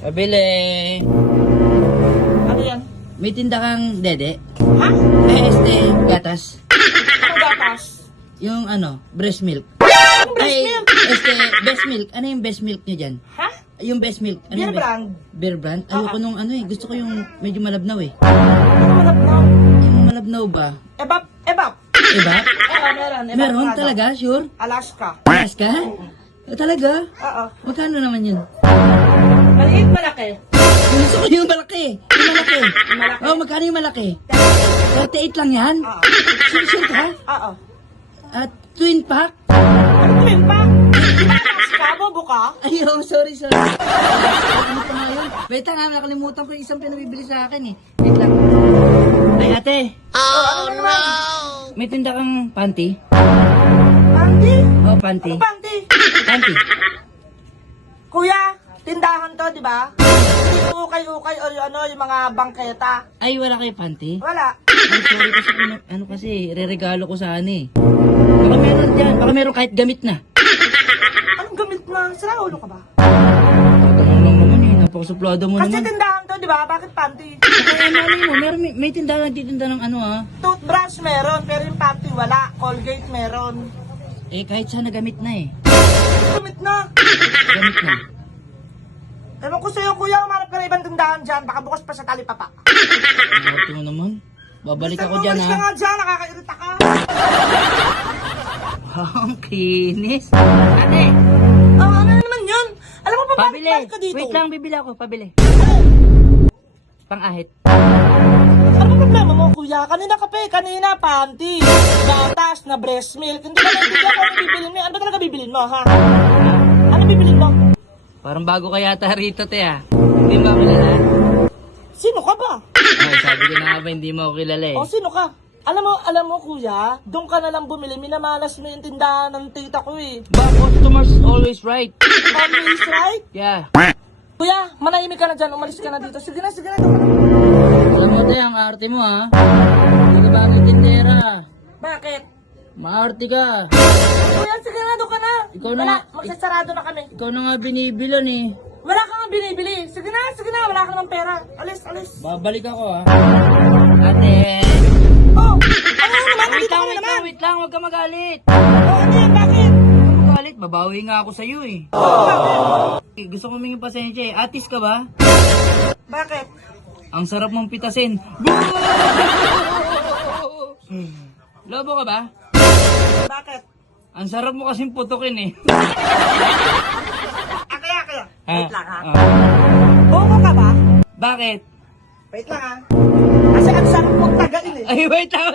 Pabili. Ano yan? May tinda kang dede? Ha? Gatas. Ano gatas? Yung ano, breast milk. Anong breast milk? Best milk. Ano yung best milk nyo dyan? Ha? Yung best milk. Ano Beer yung brand? Beer brand? Ayoko nung ano eh. Gusto ko yung medyo malabnaw eh. Ano malabnaw? Yung malabnaw ba? Ebap, ebap. Diba? Oo, meron. Ebap Meron brand. talaga? Sure? Alaska. Alaska? Talaga? Oo. Magkano naman yun? Maliit, malaki. Gusto ko yung malaki. Yung malaki. Malaki? Oh, magkano yung malaki? 38 lang yan? Oo. Sure ka? Oo. At twin pack? Ano twin pa? Di ba Alaska? Bobo ka? Ay, oh, sorry. Ano pa nga yun? Wait lang, nakalimutan ko yung isang pinabibili sa akin eh. Wait lang. Ay, ate. Ano naman? May tinda kang panty? Panty? Oh, panty. Ano panty? Panty. Kuya, tindahan to, di ba? Hindi ukay-ukay o yung mga bangketa. Ay, wala kayo panty? Wala. Ay, sorry kasi, ano kasi, re-regalo ko sana eh. Baka meron dyan, baka meron kahit gamit na. Anong gamit na? Sira ulo ka ba? Tatanong lang naman eh, napakasuplado mo Kasi naman. tindahan to, di ba? Bakit panty? Kaya malay mo, may tinda nagtitinda ng ano ah. Toothbrush meron, pero yung panty wala. Colgate meron. Eh, kahit sana gamit na eh. Gamit na. Gamit na. Ewan ko sa'yo, kuya, umarap ka na ibang tindahan dyan. Baka bukas pa sa talipapa. Ito mo naman. Babalik ako dyan Umalis ka ha. nga dyan, nakakairita ka. Ang kinis. Ate, Ano naman yun? Alam mo pa, pabili. balik ka dito. Wait lang, bibili ako, pabili. Pang-ahit. Ano ba problema mo, kuya? Kanina kape, kanina panty, gatas na breast milk. Hindi ka naiintindihan kung ano bibilin mo. Ano ba talaga bibilin mo, ha? Ano bibilin mo? Parang bago ka yata rito, te ha. Hindi mo ako kilala? Sino ka ba? Ay, sabi ko na nga ba, hindi mo ako kilala eh. O, sino ka? Alam mo, kuya, doon ka na lang bumili. Minamalas mo yung tindahan ng tita ko eh. But customers always right. Always right? Yeah. Kuya, manahimik ka na dyan. Umalis ka na dito. Sige na, doon ka na. Alam mo, te, ang arte mo ha. Hindi ka bagay tindera. Bakit? Maarte ka. Kuya, sige na, doon ka na. Ikaw na Wala, nga- magsasarado na kami. Ikaw na nga binibilan eh. Wala ka nga binibili. Sige na, wala ka namang pera. Alis. Babalik ako ha. Ate. Oh, ano naman? Dito ka na naman. Wait lang, huwag ka magalit. Oh, ano yan? Bakit? Huwag ka magalit, babawi nga ako sa'yo eh. Bakit? Gusto ko humingi pasensya eh. Atis ka ba? Bakit? Ang sarap mong pitasin. Lobo ka ba? Bakit? Ang sarap mo kasing putukin eh. Kaya. Wait lang ha. Ah. Bobo ka ba? Bakit? Wait lang ha. Kasi ang sarap mong tagain eh. Ay, wait lang.